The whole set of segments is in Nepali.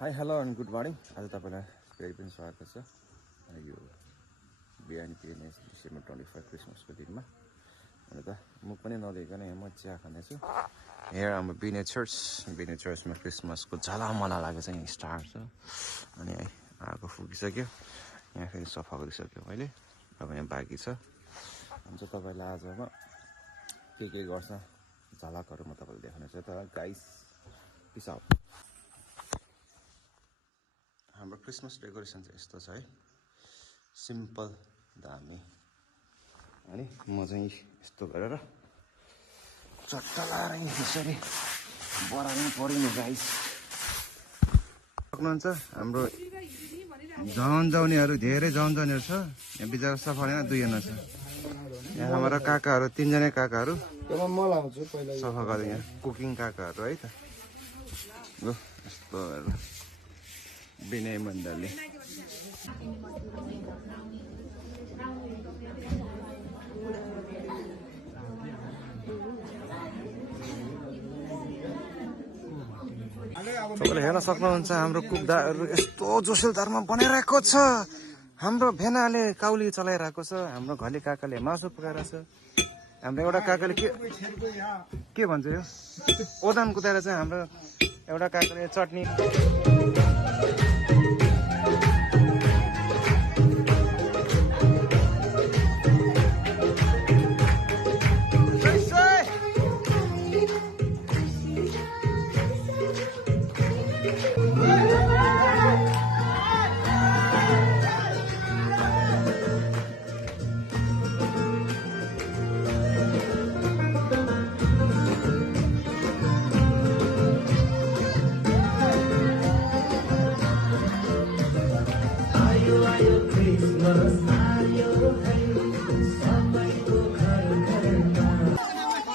Hi hello and good morning. आज तपाईँलाई फेरि पनि स्वागत छ यो बिहान पिएनएस डिसेम्बर 25 क्रिसमसको दिनमा। अनि त म पनि नदिइकन म चिया खाँदैछु। यहाँ हाम्रो बिने चर्चमा क्रिसमसको झलामला लागेको छ। यहाँ स्टार छ अनि है आगो फुकिसक्यो। यहाँ फेरि सफा गरिसक्यो मैले। अब यहाँ बाँकी छ। अनि चाहिँ तपाईँलाई आज म के गर्छ झलकहरू म तपाईँलाई देखाउनेछु। त गाइस पिस आउट। हाम्रो क्रिसमस डेकोरेसन चाहिँ यस्तो छ है, सिम्पल दामी। अनि म चाहिँ यस्तो गरेर चट्टा लाएर यसरी बढाउनु पर्यो नि गाइस। सक्नुहुन्छ हाम्रो जौनजौनीहरू धेरै जौनजौनीहरू छ। यहाँ बिचरा सफा दुईजना छ। यहाँ हाम्रो काकाहरू तीनजना काकाहरू म लाउँछु पहिला सफा गर्दै यहाँ कुकिङ काकाहरू है त। ल यस्तो विनय मण्डलले तपाईँले हेर्न सक्नुहुन्छ हाम्रो कुक्दाहरू यस्तो जोसेलदारमा बनाइरहेको छ। हाम्रो भेनाले काउली चलाइरहेको छ। हाम्रो घले काकाले मासु पकाइरहेको छ। हाम्रो एउटा काकाले के भन्छ यो ओदान कुदाएर चाहिँ हाम्रो एउटा काकाले चटनी।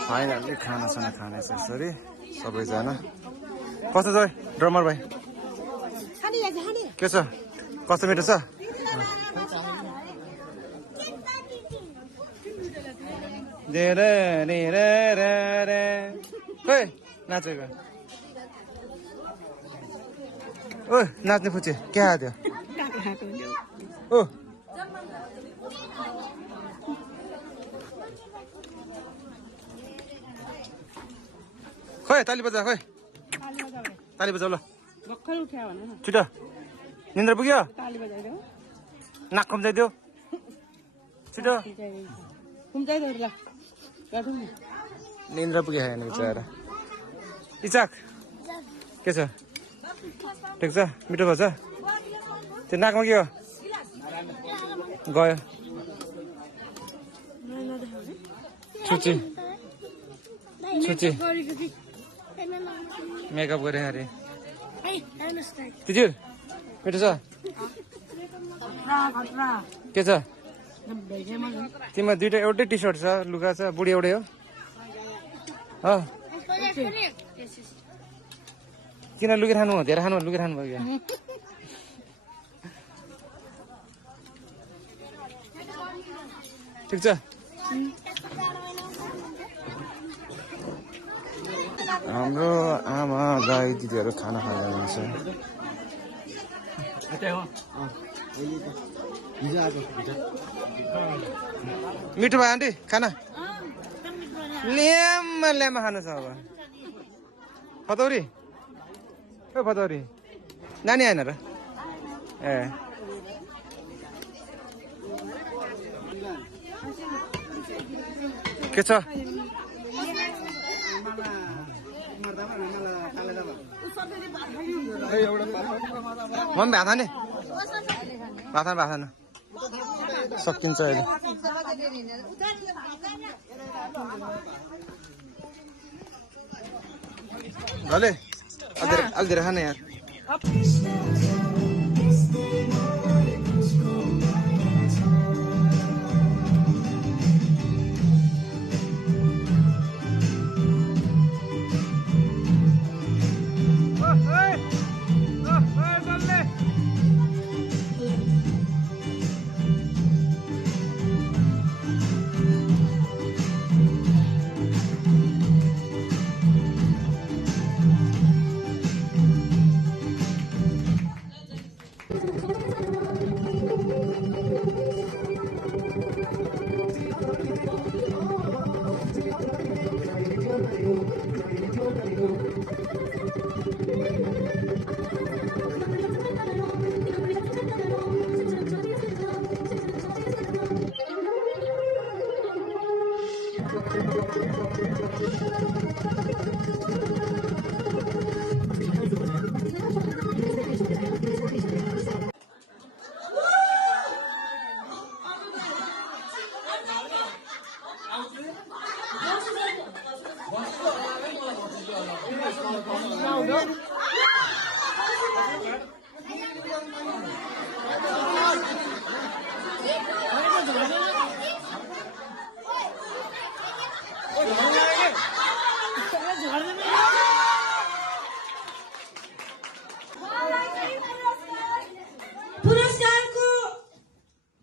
फाइनली खानासाना खानेछ यसरी सबैजना। कस्तो छ ड्रमर भाइ, के छ? कस्तो मिठो छ? खै नाचेको ओ नाच्ने फुचे क्या त्यो ओ खोइ ताली बजा, खोइ ताली बजाऊ ल छिटो। निन्द्रा पुग्यो? नाक खुम्चाइदियो छिटो। निन्द्रा पुग्यो होइन बिचरा। इचाक के छ? ठिक छ? मिठो भएछ? त्यो नाकमा के हो? गयो छुची छुची मेकअप गरे अरे। तिजुर मिठो छ? के छ? तिम्रो दुइटा एउटै टी सर्ट छ, लुगा छ, बुढी एउटै हो। किन लुगी खानु हो? धेरै खानु लुगी खानु भयो। ठिक छ? हाम्रो आमा दाइ दिदीहरू खाना खाँदै हुनुहुन्छ। मिठो भयो आन्टी खाना? ल्यामा खानु छ अब। फतौरी ओ फतौरी नानी आएन र? ए के छ? मन भात खाने भात खानु सकिन्छ अहिले। भले अलि धेरै खाने यार।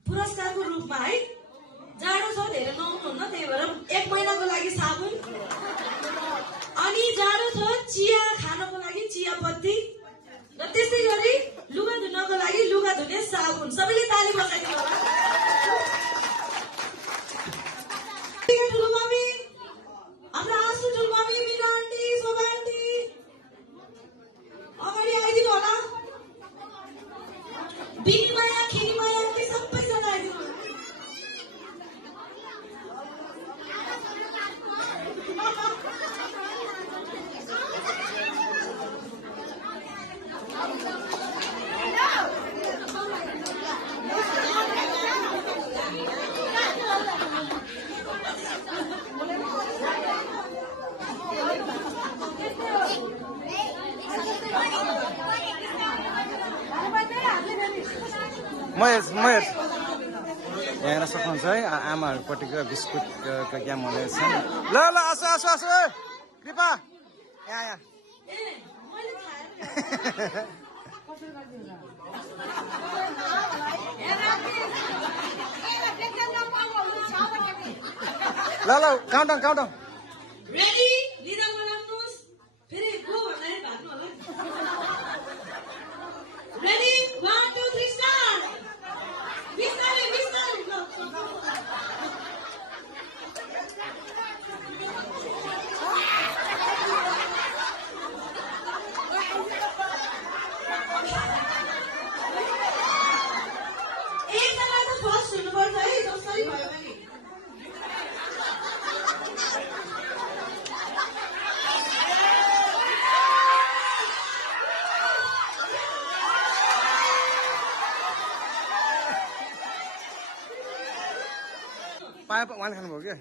पुरस्कारको रूपमा है जाडो छ धेरै नआउनुहुन्न त्यही भएर 1 महिनाको लागि साबुन अनि जाडो छ चिया खानको लागि चिया पत्ती र त्यसै गरी लुगा धुनको लागि लुगा धुने साबुन सबैले ताली बजाइदिनु होला ठुलो मम्मी हाम्रो आँसु ठुलो मम्मी मिना आन्टी शोभा आन्टी अगाडि आइदिनु होला बिनिमाया खिनिमाया आन्टी सबैजना आइदिनु होला महेश यहाँ हेर्न सक्नुहुन्छ है आमाहरूपट्टिको बिस्कुटका क्या मलेर छन् ल ल आसु आसु आसु कृपा यहाँ ल ल काउन्टाउन रेडी लिदा बोलाउनुस् फेरि गो भन्दै भाग्नु होला रेडी 1 2 3 स्टार्ट बिस्तारै एकजना त फर्स्ट हुनुपर्छ है जसरी भयो पनि पाए उहाँले खानुभयो क्या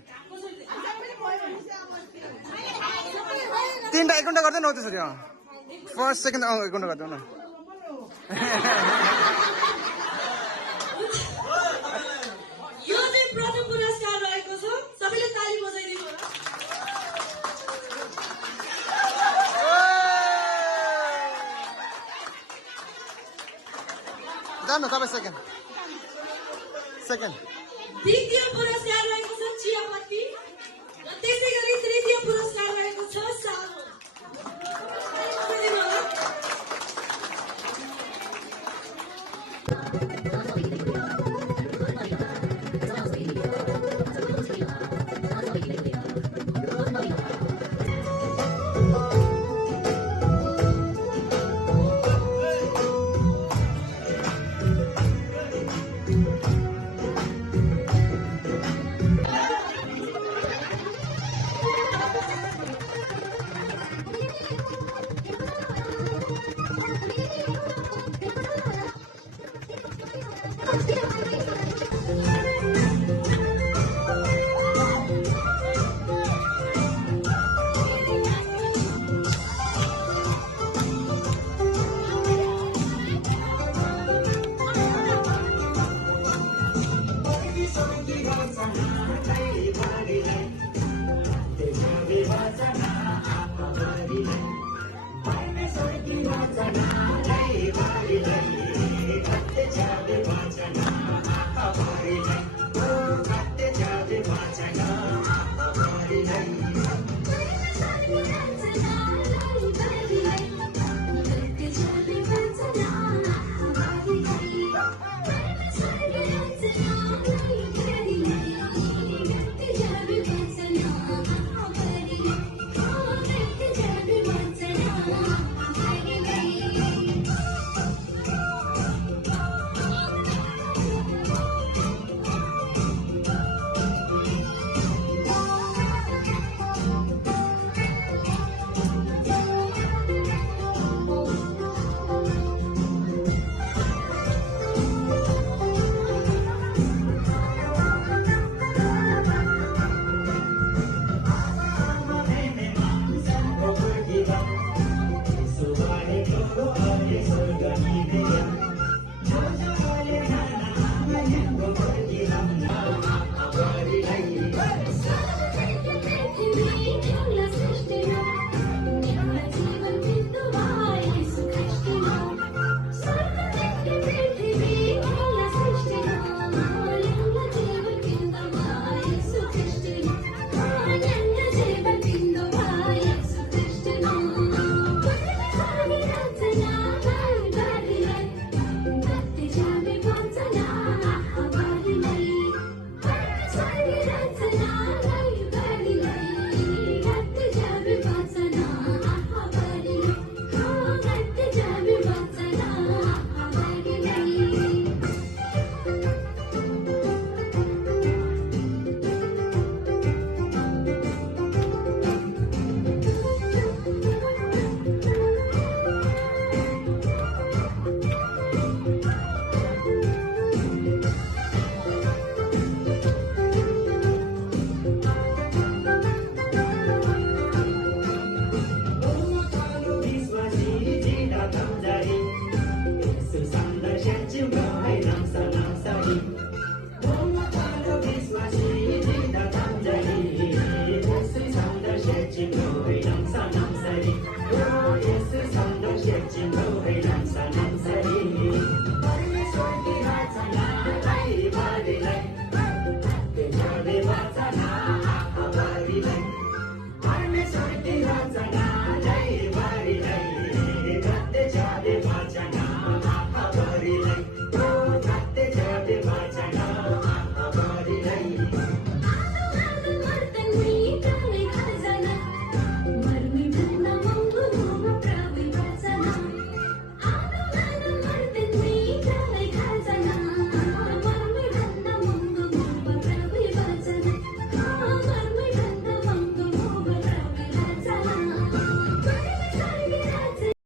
3टा 1 घन्टा गर्दैन हो त्यसरी फर्स्ट सेकेन्ड 1 घन्टा गर्दैन यो चाहिँ प्रथम पुरस्कार रहेको छ सबैले ताली बजाइदिनु होला जानु तपाईँ सेकेन्ड द्वितीय पुरस्कार रहेको छ चियापत्ती र त्यसै गरी तृतीय पुरस्कार रहेको छ साबुन बजाइदिनु होला